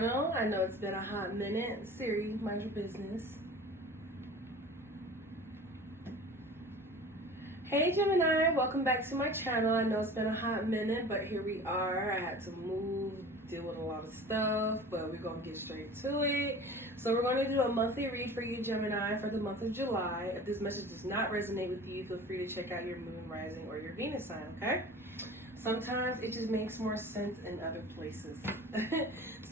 channel. I know it's been a hot minute. Siri, mind your business. Hey Gemini, welcome back to my channel. I know it's been a hot minute, but here we are. I had to move, deal with a lot of stuff, but we're going to get straight to it. So we're going to do a monthly read for you, Gemini, for the month of July. If this message does not resonate with you, feel free to check out your moon, rising, or your Venus sign, okay? Sometimes it just makes more sense in other places.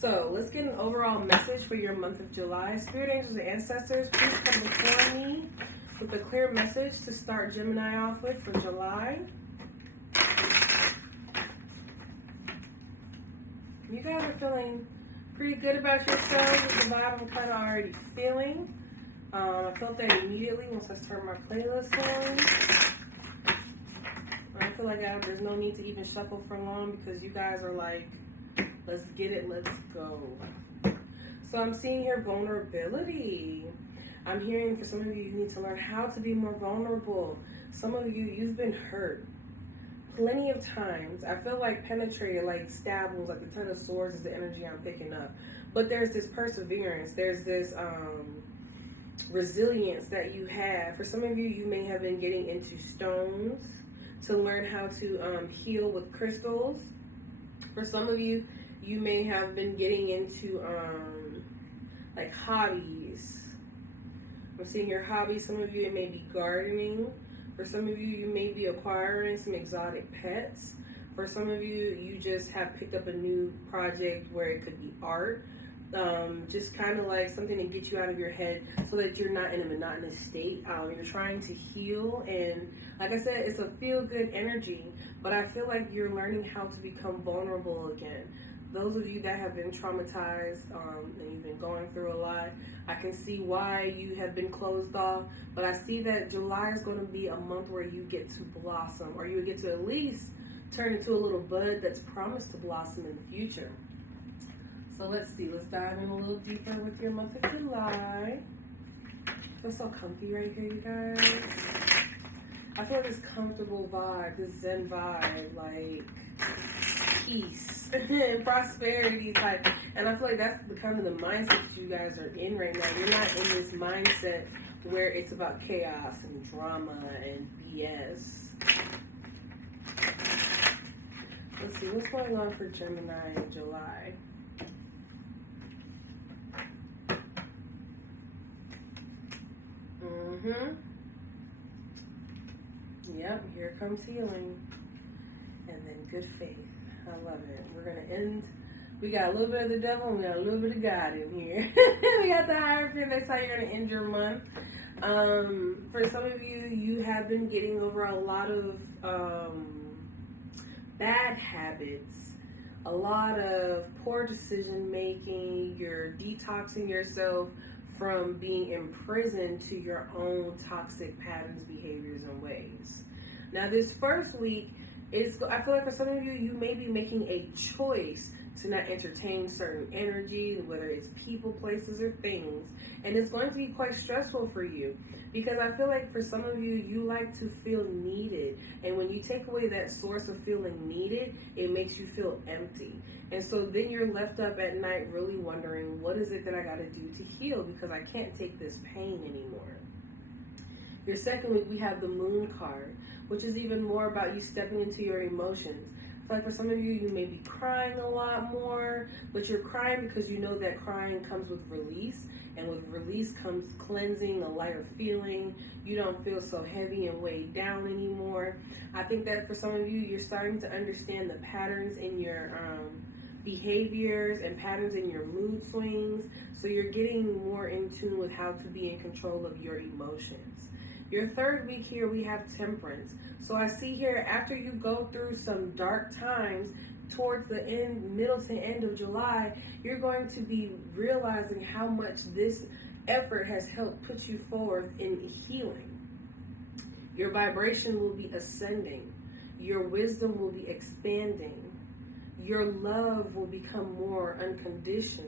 So let's get an overall message for your month of July. Spirit angels and ancestors, please come before me with a clear message to start Gemini off with for July. You guys are feeling pretty good about yourselves. It's the vibe I'm kind of already feeling. I felt that immediately once I started my playlist on. I feel like there's no need to even shuffle for long because you guys are like, let's get it, let's go. So I'm seeing here vulnerability. I'm hearing for some of you, you need to learn how to be more vulnerable. Some of you, you've been hurt plenty of times. I feel like penetrated, like stab wounds, like the Ten of Swords is the energy I'm picking up. But there's this perseverance. There's this resilience that you have. For some of you, you may have been getting into stones to learn how to heal with crystals. For some of you, you may have been getting into like hobbies. I'm seeing your hobbies. Some of you, it may be gardening. For some of you, you may be acquiring some exotic pets. For some of you, you just have picked up a new project where it could be art. Just kind of like something to get you out of your head so that you're not in a monotonous state. You're trying to heal, and like I said, it's a feel-good energy, but I feel like you're learning how to become vulnerable again. Those of you that have been traumatized and you've been going through a lot, I can see why you have been closed off, but I see that July is going to be a month where you get to blossom, or you get to at least turn into a little bud that's promised to blossom in the future. So let's see, let's dive in a little deeper with your month of July. I feel so comfy right here, you guys. I feel this comfortable vibe, this Zen vibe, like peace and prosperity type. And I feel like that's the kind of the mindset that you guys are in right now. You're not in this mindset where it's about chaos and drama and BS. Let's see, what's going on for Gemini in July? Yep, here comes healing. And then good faith. I love it. We're going to end. We got a little bit of the devil and we got a little bit of God in here. We got the Hierophant. That's how you're going to end your month. For some of you, you have been getting over a lot of bad habits, a lot of poor decision making. You're detoxing yourself from being imprisoned to your own toxic patterns, behaviors, and ways. Now, this first week, I feel like for some of you, you may be making a choice to not entertain certain energy, whether it's people, places, or things. And it's going to be quite stressful for you because I feel like for some of you, you like to feel needed. And when you take away that source of feeling needed, it makes you feel empty. And so then you're left up at night really wondering, what is it that I got to do to heal? Because I can't take this pain anymore. Your second week, we have the Moon card, which is even more about you stepping into your emotions. I feel like for some of you, you may be crying a lot more, but you're crying because you know that crying comes with release. And with release comes cleansing, a lighter feeling. You don't feel so heavy and weighed down anymore. I think that for some of you, you're starting to understand the patterns in your behaviors and patterns in your mood swings. So you're getting more in tune with how to be in control of your emotions. Your third week here, we have Temperance. So I see here, after you go through some dark times, towards the end, middle to end of July, you're going to be realizing how much this effort has helped put you forward in healing. Your vibration will be ascending. Your wisdom will be expanding. Your love will become more unconditional.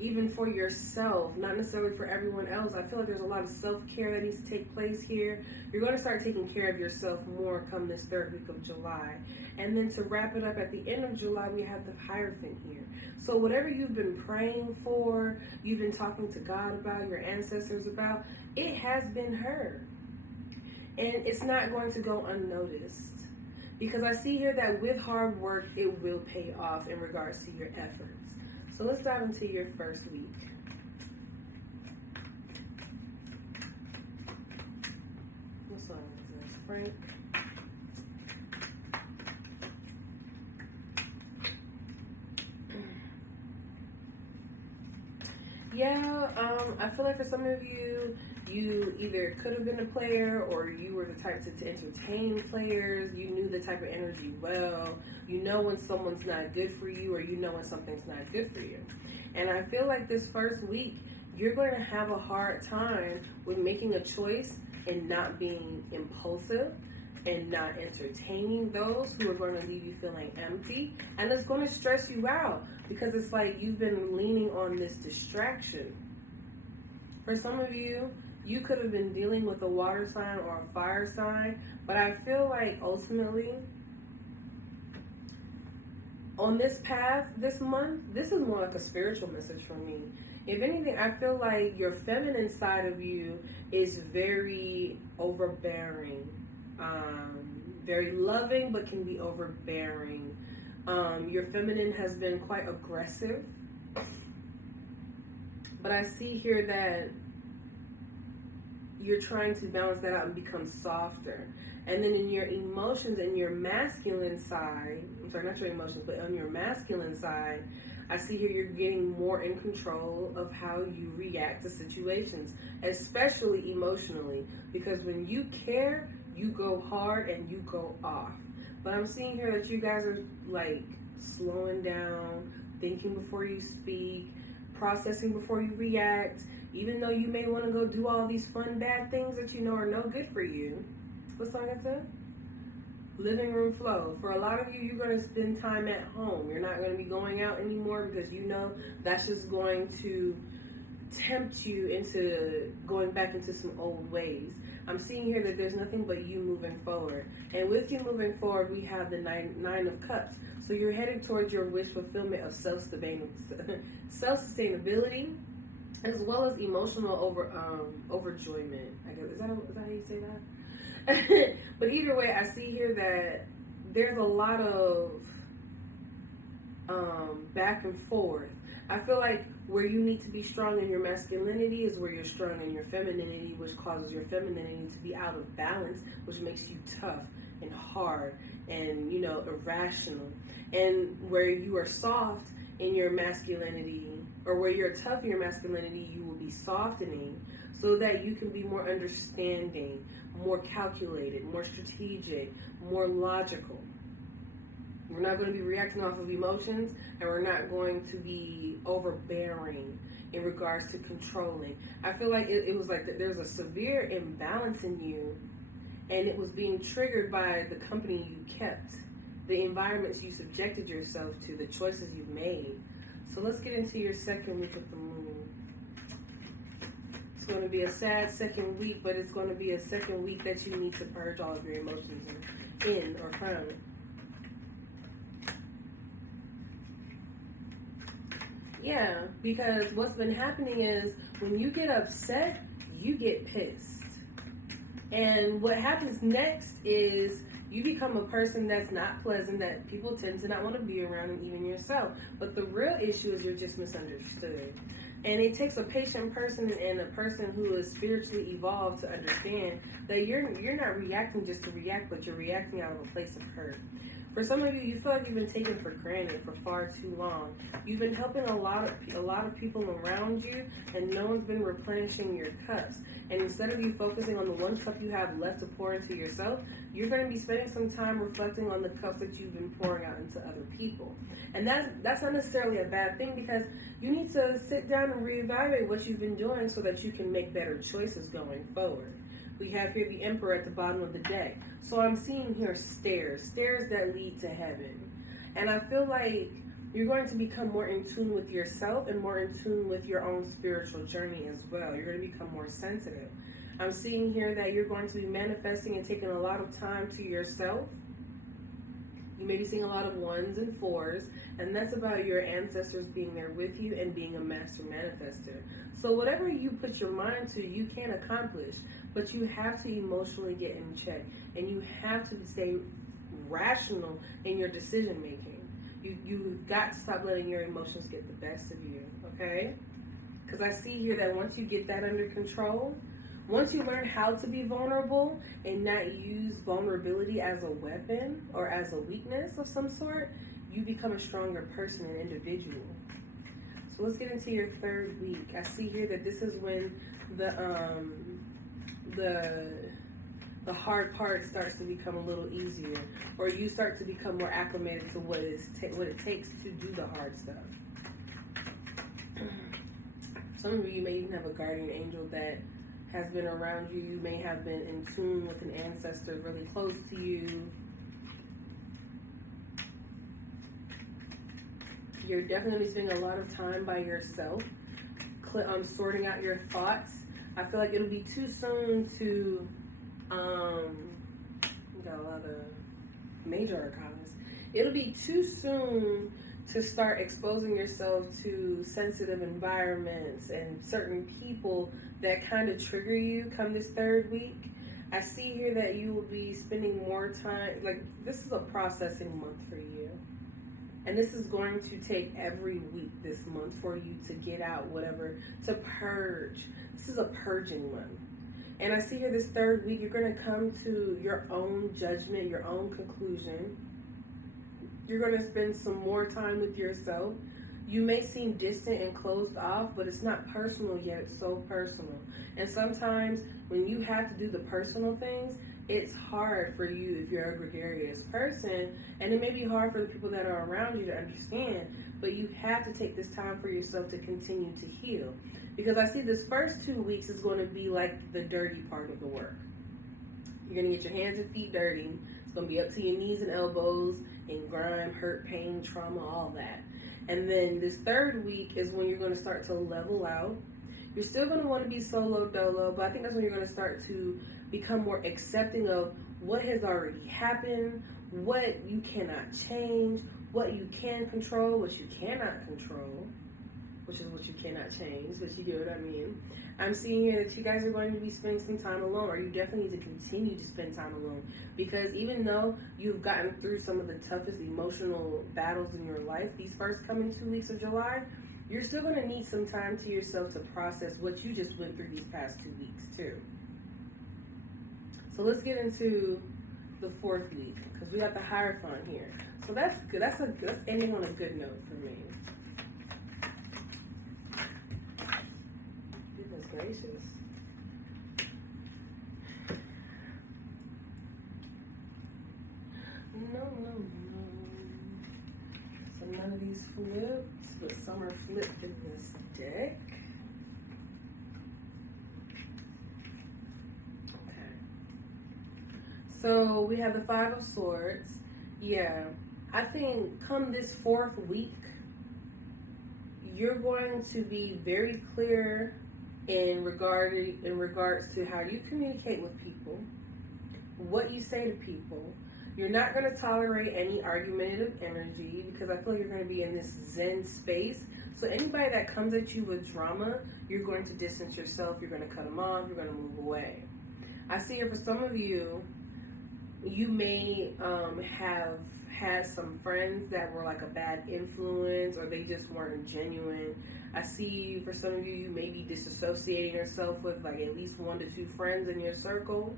even for yourself, not necessarily for everyone else. I feel like there's a lot of self-care that needs to take place here. You're going to start taking care of yourself more come this third week of July. And then to wrap it up at the end of July, we have the Hierophant here. So whatever you've been praying for, you've been talking to God about, your ancestors about, it has been heard. And it's not going to go unnoticed. Because I see here that with hard work, it will pay off in regards to your efforts. So let's dive into your first week. What song is this? Frank? Yeah, I feel like for some of you, you either could have been a player or you were the type to entertain players. You knew the type of energy well. You know when someone's not good for you, or you know when something's not good for you. And I feel like this first week, you're going to have a hard time with making a choice and not being impulsive and not entertaining those who are going to leave you feeling empty. And it's going to stress you out because it's like you've been leaning on this distraction. For some of you, you could have been dealing with a water sign or a fire sign, but I feel like ultimately, on this path this month, this is more like a spiritual message for me. If anything, I feel like your feminine side of you is very overbearing, very loving, but can be overbearing. Your feminine has been quite aggressive, but I see here that you're trying to balance that out and become softer. And then in your emotions and your masculine side, I'm sorry, not your emotions, but on your masculine side, I see here you're getting more in control of how you react to situations, especially emotionally. Because when you care, you go hard and you go off. But I'm seeing here that you guys are like slowing down, thinking before you speak, processing before you react, even though you may want to go do all these fun, bad things that you know are no good for you. What song I said? Living room flow. For a lot of you, you're going to spend time at home. You're not going to be going out anymore because you know that's just going to tempt you into going back into some old ways. I'm seeing here that there's nothing but you moving forward. And with you moving forward, we have the nine of cups. So you're headed towards your wish fulfillment of self-sustainability, as well as emotional overjoyment. I guess, is that how you say that? But either way, I see here that there's a lot of back and forth. I feel like where you need to be strong in your masculinity is where you're strong in your femininity, which causes your femininity to be out of balance, which makes you tough and hard and, you know, irrational. And where you are soft in your masculinity, or where you're tough in your masculinity, you will be softening so that you can be more understanding, more calculated, more strategic, more logical. We're not going to be reacting off of emotions, and we're not going to be overbearing in regards to controlling. I feel like it was like there's a severe imbalance in you, and it was being triggered by the company you kept, the environments you subjected yourself to, the choices you've made. So let's get into your second week of the moon. It's going to be a sad second week, but it's going to be a second week that you need to purge all of your emotions in or from. Yeah, because what's been happening is when you get upset, you get pissed. And what happens next is you become a person that's not pleasant, that people tend to not want to be around, and even yourself. But the real issue is you're just misunderstood. And it takes a patient person and a person who is spiritually evolved to understand that you're not reacting just to react, but you're reacting out of a place of hurt. For some of you, you feel like you've been taken for granted for far too long. You've been helping a lot of people around you, and no one's been replenishing your cups. And instead of you focusing on the one cup you have left to pour into yourself, you're going to be spending some time reflecting on the cups that you've been pouring out into other people. And that's not necessarily a bad thing, because you need to sit down and reevaluate what you've been doing so that you can make better choices going forward. We have here the Emperor at the bottom of the deck. So I'm seeing here stairs that lead to heaven. And I feel like you're going to become more in tune with yourself and more in tune with your own spiritual journey as well. You're going to become more sensitive. I'm seeing here that you're going to be manifesting and taking a lot of time to yourself. You may be seeing a lot of 1s and 4s, and that's about your ancestors being there with you and being a master manifester. So whatever you put your mind to, you can accomplish, but you have to emotionally get in check, and you have to stay rational in your decision making. You've got to stop letting your emotions get the best of you, okay? Because I see here that once you get that under control, once you learn how to be vulnerable and not use vulnerability as a weapon or as a weakness of some sort, you become a stronger person and individual. So let's get into your 3rd week. I see here that this is when the hard part starts to become a little easier, or you start to become more acclimated to what it takes to do the hard stuff. Some of you may even have a guardian angel that has been around you. You may have been in tune with an ancestor really close to you. You're definitely spending a lot of time by yourself, sorting out your thoughts. I feel like it'll be too soon to got a lot of major arcanas. It'll be too soon to start exposing yourself to sensitive environments and certain people that kind of trigger you come this 3rd week. I see here that you will be spending more time, like this is a processing month for you. And this is going to take every week this month for you to get out whatever, to purge. This is a purging month. And I see here this 3rd week, you're going to come to your own judgment, your own conclusion. You're going to spend some more time with yourself. You may seem distant and closed off, but it's not personal yet. It's so personal. And sometimes when you have to do the personal things, it's hard for you if you're a gregarious person. And it may be hard for the people that are around you to understand, but you have to take this time for yourself to continue to heal. Because I see this first 2 weeks is going to be like the dirty part of the work. You're going to get your hands and feet dirty. It's going to be up to your knees and elbows in grime, hurt, pain, trauma, all that. And then this 3rd week is when you're going to start to level out. You're still going to want to be solo dolo, but I think that's when you're going to start to become more accepting of what has already happened, what you cannot change, what you can control, what you cannot control, which is what you cannot change, but you get what I mean. I'm seeing here that you guys are going to be spending some time alone, or you definitely need to continue to spend time alone, because even though you've gotten through some of the toughest emotional battles in your life, these first coming 2 weeks of July, you're still going to need some time to yourself to process what you just went through these past 2 weeks too. So let's get into the 4th week, because we got the Hierophant here. So that's good. That's ending on a good note for me. Goodness gracious. No. So none of these flipped, but some are flipped in this deck. So we have the 5 of Swords. Yeah, I think come this 4th week, you're going to be very clear in regards to how you communicate with people, what you say to people. You're not going to tolerate any argumentative energy, because I feel like you're going to be in this Zen space. So anybody that comes at you with drama, you're going to distance yourself. You're going to cut them off. You're going to move away. I see here for some of you, you may have had some friends that were like a bad influence, or they just weren't genuine. I see for some of you, you may be disassociating yourself with like at least 1 to 2 friends in your circle.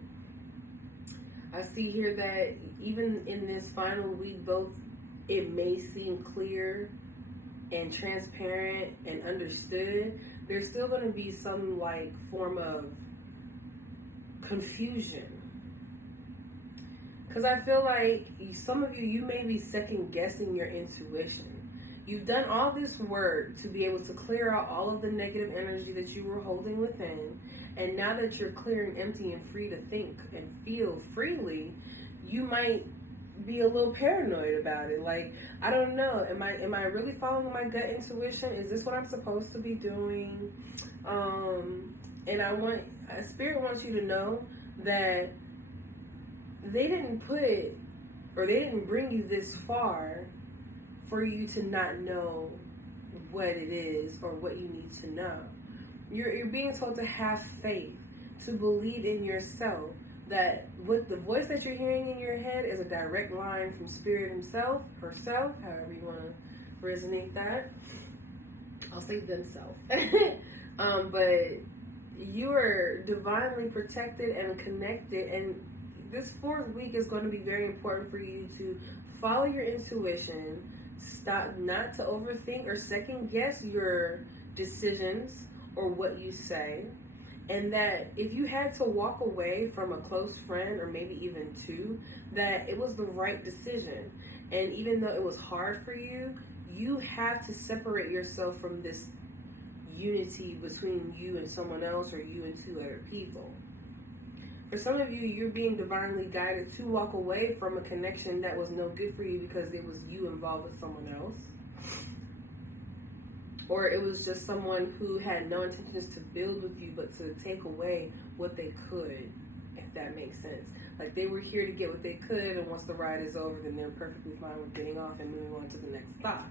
I see here that even in this final week, both it may seem clear and transparent and understood, there's still going to be some like form of confusion. Because I feel like some of you, you may be second guessing your intuition. You've done all this work to be able to clear out all of the negative energy that you were holding within. And now that you're clear and empty and free to think and feel freely, you might be a little paranoid about it. Like, I don't know, am I really following my gut intuition? Is this what I'm supposed to be doing? And Spirit wants you to know that they didn't bring you this far for you to not know what it is or what you need to know. You're being told to have faith, to believe in yourself, that with the voice that you're hearing in your head is a direct line from Spirit himself, herself, however you want to resonate that. I'll say themselves. But you are divinely protected and connected, and this 4th week is going to be very important for you to follow your intuition, stop not to overthink or second guess your decisions or what you say, and that if you had to walk away from a close friend or maybe even 2, that it was the right decision. And even though it was hard for you, you have to separate yourself from this unity between you and someone else, or you and 2 other people. For some of you, you're being divinely guided to walk away from a connection that was no good for you because it was you involved with someone else. Or it was just someone who had no intentions to build with you, but to take away what they could, if that makes sense. Like, they were here to get what they could, and once the ride is over, then they're perfectly fine with getting off and moving on to the next stop.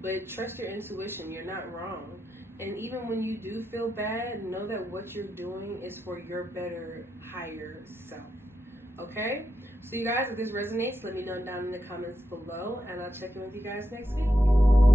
But trust your intuition, you're not wrong. And even when you do feel bad, know that what you're doing is for your better, higher self. Okay? So you guys, if this resonates, let me know down in the comments below, and I'll check in with you guys next week.